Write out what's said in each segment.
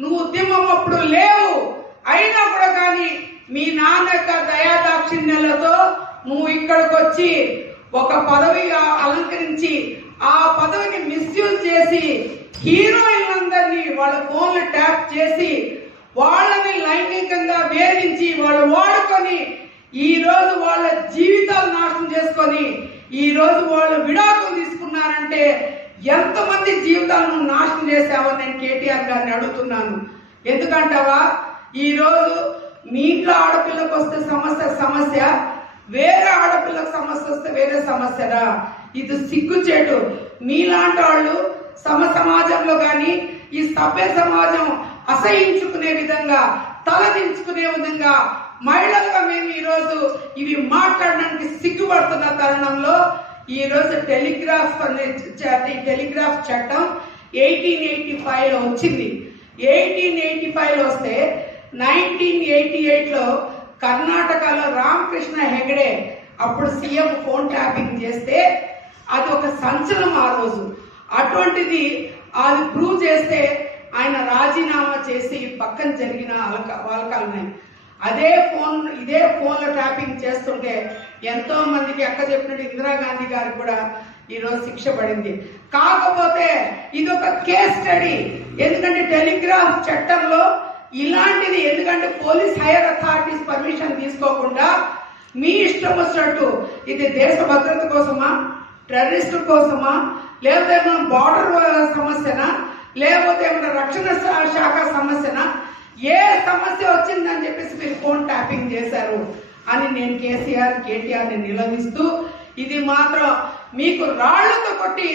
నువ్వు ఉద్యమం అప్పుడు లేవు. అయినా కూడా కానీ మీ నాన్న యొక్క దయాదాక్షిణ్యాలతో నువ్వు ఇక్కడికి వచ్చి ఒక పదవి అలంకరించి ఆ పదవిని మిస్యూజ్ చేసి హీరోయిన్లందరినీ వాళ్ళ ఫోన్లు ట్యాప్ చేసి వాళ్ళని లైంగికంగా వేధించి వాళ్ళు వాడుకొని ఈ రోజు వాళ్ళ జీవితాలు నాశనం చేసుకొని ఈ రోజు వాళ్ళు విడాకులు తీసుకున్నారంటే ఎంతమంది జీవితాలను నాశనం చేసావని నేను కేటీఆర్ గారిని అడుగుతున్నాను. ఎందుకంటావా, ఈ రోజు మీ ఇంట్లో ఆడపిల్లకు వస్తే సమస్య వేరే ఆడపిల్లకు సమస్య వస్తే వేరే సమస్యరా? ఇది సిగ్గుచేటు. మీలాంటి వాళ్ళు సమాజంలో కానీ ఈ సభ్య సమాజం అసహించుకునే విధంగా తలదించుకునే విధంగా మహిళలుగా మేము ఈరోజు ఇవి మాట్లాడడానికి సిగ్గుపడుతున్న తరుణంలో ఈరోజు టెలిగ్రాఫ్ చట్టం 1885లో వచ్చింది. 1885లో వస్తే 1988లో కర్ణాటకలో రామకృష్ణ హెగడే అప్పుడు సీఎం ఫోన్ ట్యాపింగ్ చేస్తే అది ఒక సంచలనం ఆ రోజు. అటువంటిది అది ప్రూవ్ చేస్తే ఆయన రాజీనామా చేసి పక్కన జరిగిన వాళ్ళకాలున్నాయి. ఇదే ఫోన్లో ట్యాపింగ్ చేస్తుంటే ఎంతో మందికి అక్క చెప్పినట్టు ఇందిరాగాంధీ గారికి కూడా ఈరోజు శిక్ష పడింది. కాకపోతే ఇది ఒక కేస్ స్టడీ. ఎందుకంటే టెలిగ్రాఫ్ చట్టంలో ఇలాంటిది, ఎందుకంటే పోలీస్ హైయర్ అథారిటీస్ పర్మిషన్ తీసుకోకుండా మీ ఇష్టం వచ్చినట్టు ఇది దేశ భద్రత కోసమా, టెర్రరిస్టుల కోసమా, లేకపోతే ఏమైనా బార్డర్ సమస్యనా, లేకపోతే ఏమైనా రక్షణ శాఖ సమస్యనా, ఏ సమస్య వచ్చిందని చెప్పేసి మీరు ఫోన్ ట్యాపింగ్ చేశారు అని నేను కేటీఆర్ని నిలదీస్తూ ఇది మాత్రం మీకు రాళ్లతో కొట్టి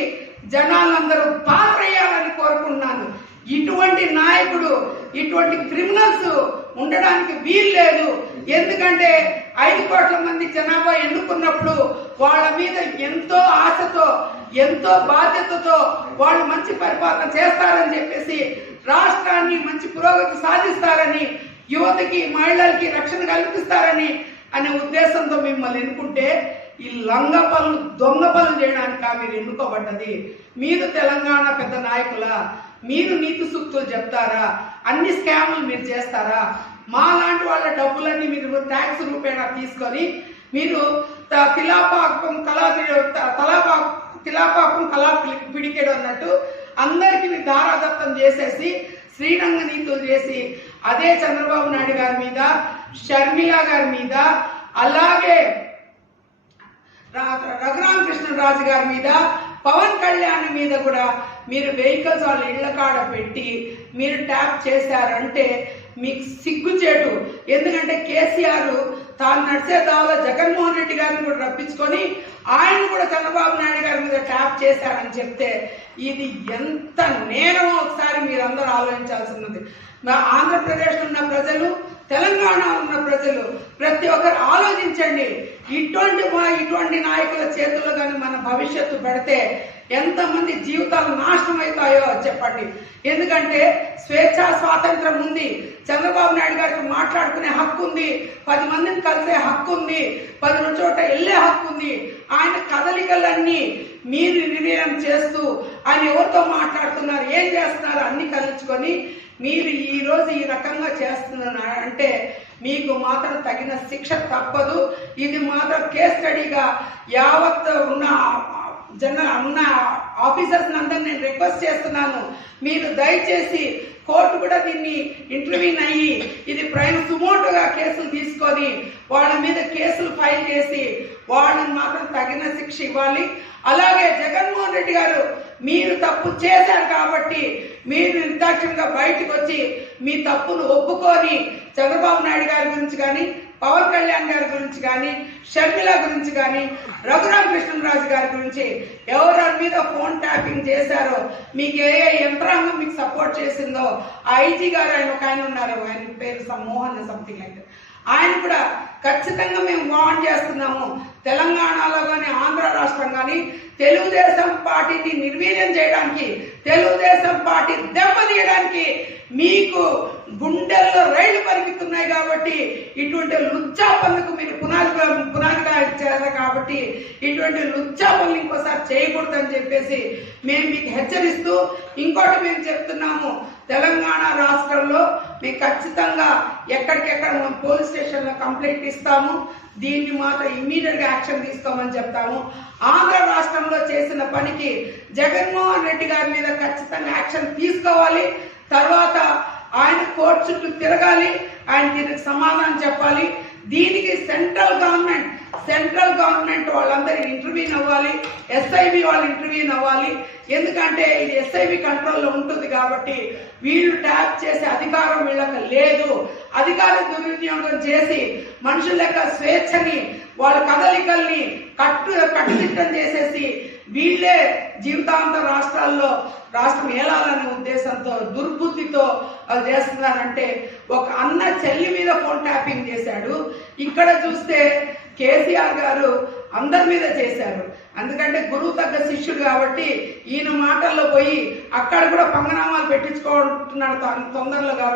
జనాలందరూ పాత్రయ్యాలని కోరుకుంటున్నాను. ఇటువంటి నాయకుడు, ఇటువంటి క్రిమినల్స్ ఉండడానికి వీలు లేదు. ఎందుకంటే 5 కోట్ల మంది జనాభా ఎన్నుకున్నప్పుడు వాళ్ళ మీద ఎంతో ఆశతో ఎంతో బాధ్యతతో వాళ్ళు మంచి పరిపాలన చేస్తారని చెప్పేసి, రాష్ట్రాన్ని మంచి పురోగతి సాధిస్తారని, యువతకి మహిళలకి రక్షణ కల్పిస్తారని అనే ఉద్దేశంతో మిమ్మల్ని ఎన్నుకుంటే ఈ లంగ పనులు దొంగ పనులు చేయడానికి మీరు ఎన్నుకోబడ్డది. మీరు తెలంగాణ పెద్ద నాయకులా? మీరు నీతి సూక్తులు చెప్తారా? అన్ని స్కాములు మీరు చేస్తారా? మా లాంటి వాళ్ళ డబ్బులన్నీ మీరు ట్యాక్స్ రూపేణా తీసుకొని మీరు తిలాపాకం కళా పిడికేడు అన్నట్టు అందరికి దారాదత్తం చేసేసి శ్రీరంగ నీతులు చేసి అదే చంద్రబాబు నాయుడు గారి మీద, షర్మిల గారి మీద, అలాగే రఘురామకృష్ణరాజు గారి మీద, పవన్ కళ్యాణ్ మీద కూడా మీరు వెహికల్స్ వాళ్ళ ఇళ్ల కాడ పెట్టి మీరు ట్యాప్ చేశారంటే మీకు సిగ్గుచేటు. ఎందుకంటే కేసీఆర్ తాను నడిచే దావలో జగన్మోహన్ రెడ్డి గారిని కూడా రప్పించుకొని ఆయన కూడా చంద్రబాబు నాయుడు గారి మీద ట్యాప్ చేశారని చెప్తే ఇది ఎంత నేరమో ఒకసారి మీరందరూ ఆలోచించాల్సి ఉన్నది. ఆంధ్రప్రదేశ్ ఉన్న ప్రజలు, తెలంగాణ ఉన్న ప్రజలు ప్రతి ఒక్కరు ఆలోచించండి. ఇటువంటి నాయకుల చేతుల్లో కానీ మన భవిష్యత్తు పెడితే ఎంతమంది జీవితాలు నాశనం అవుతాయో చెప్పండి. ఎందుకంటే స్వేచ్ఛా స్వాతంత్రం ఉంది. చంద్రబాబు నాయుడు గారికి మాట్లాడుకునే హక్కు ఉంది, 10 మందిని కలిసే హక్కు ఉంది, 10 చోట వెళ్ళే హక్కు ఉంది. ఆయన కదలికలన్నీ మీరు నిర్ణయం చేస్తూ ఆయన ఎవరితో మాట్లాడుతున్నారు, ఏం చేస్తున్నారు అన్ని కలుచుకొని మీరు ఈ రోజు ఈ రకంగా చేస్తున్నారు అంటే మీకు మాత్రం తగిన శిక్ష తప్పదు. ఇది మాత్రం కేస్ స్టడీగా యావత్ ఉన్న ఆఫీసర్స్ అందరినీ నేను రిక్వెస్ట్ చేస్తున్నాను. మీరు దయచేసి కోర్టు కూడా దీన్ని ఇంటర్వ్యూన్ అయ్యి ఇది ప్రైమ్ సుమోటోగా కేసులు తీసుకొని వాళ్ళ మీద కేసులు ఫైల్ చేసి వాళ్ళని మాత్రం తగిన శిక్ష ఇవ్వాలి. అలాగే జగన్మోహన్ రెడ్డి గారు మీరు తప్పు చేశారు కాబట్టి మీరు నిర్దాక్షిణ్యంగా బయటకు వచ్చి మీ తప్పును ఒప్పుకొని చంద్రబాబు నాయుడు గారి గురించి కానీ, పవన్ కళ్యాణ్ గారి గురించి కానీ, షర్మిల గురించి కానీ, రఘురామకృష్ణరాజు గారి గురించి ఎవరి మీద ఫోన్ ట్యాపింగ్ చేశారో, మీకు ఏ యంత్రాంగం మీకు సపోర్ట్ చేసిందో ఐజీ గారు ఆయన ఉన్నారు, ఆయన పేరు మోహన్ సంథింగ్ లైక్ ఆయన కూడా ఖచ్చితంగా మేము వార్న్ చేస్తున్నాము. తెలంగాణలో కానీ ఆంధ్ర రాష్ట్రం కానీ తెలుగుదేశం పార్టీని నిర్వీర్యం చేయడానికి, తెలుగుదేశం పార్టీ దెబ్బతీయడానికి మీకు గుండెల్లో రైళ్లు పరిగెత్తున్నాయి కాబట్టి ఇటువంటి లుచ్చా పనులకు మీరు పునాదిగా ఇచ్చారు కాబట్టి ఇటువంటి లుచ్చా పనులు ఇంకోసారి చేయకూడదని చెప్పేసి మేము మీకు హెచ్చరిస్తూ ఇంకోటి మేము చెప్తున్నాము. తెలంగాణ రాష్ట్ర మేము ఖచ్చితంగా ఎక్కడికెక్కడ పోలీస్ స్టేషన్లో కంప్లైంట్ ఇస్తాము. దీన్ని మాత్రం ఇమ్మీడియట్గా యాక్షన్ తీసుకోమని చెప్తాము. ఆంధ్ర రాష్ట్రంలో చేసిన పనికి జగన్మోహన్ రెడ్డి గారి మీద ఖచ్చితంగా యాక్షన్ తీసుకోవాలి. తర్వాత ఆయన కోర్టు చుట్టూ తిరగాలి, ఆయన దీనికి సమాధానం చెప్పాలి. దీనికి సెంట్రల్ గవర్నమెంట్ వాళ్ళందరూ ఇంటర్వ్యూన్ అవ్వాలి, ఎస్ఐబి వాళ్ళు ఇంటర్వ్యూన్ అవ్వాలి. ఎందుకంటే ఇది ఎస్ఐబి కంట్రోల్లో ఉంటుంది కాబట్టి వీళ్ళు ట్యాప్ చేసే అధికారం వీళ్ళకి లేదు. అధికార దుర్వినియోగం చేసి మనుషుల యొక్క స్వేచ్ఛని, వాళ్ళ కదలికల్ని కట్టుదిట్టం చేసేసి వీళ్ళే జీవితాంతం రాష్ట్రం ఏలాలనే ఉద్దేశంతో దుర్బుద్ధితో అది చేస్తున్నారంటే, ఒక అన్న చెల్లి మీద ఫోన్ ట్యాపింగ్ చేశాడు. ఇక్కడ చూస్తే కేసీఆర్ గారు అందరి మీద చేశారు. ఎందుకంటే గురువు తగ్గ శిష్యుడు కాబట్టి ఈయన మాటల్లో పోయి అక్కడ కూడా పంగనామాలు పెట్టించుకుంటున్నాడు తొందరలో కాబట్టి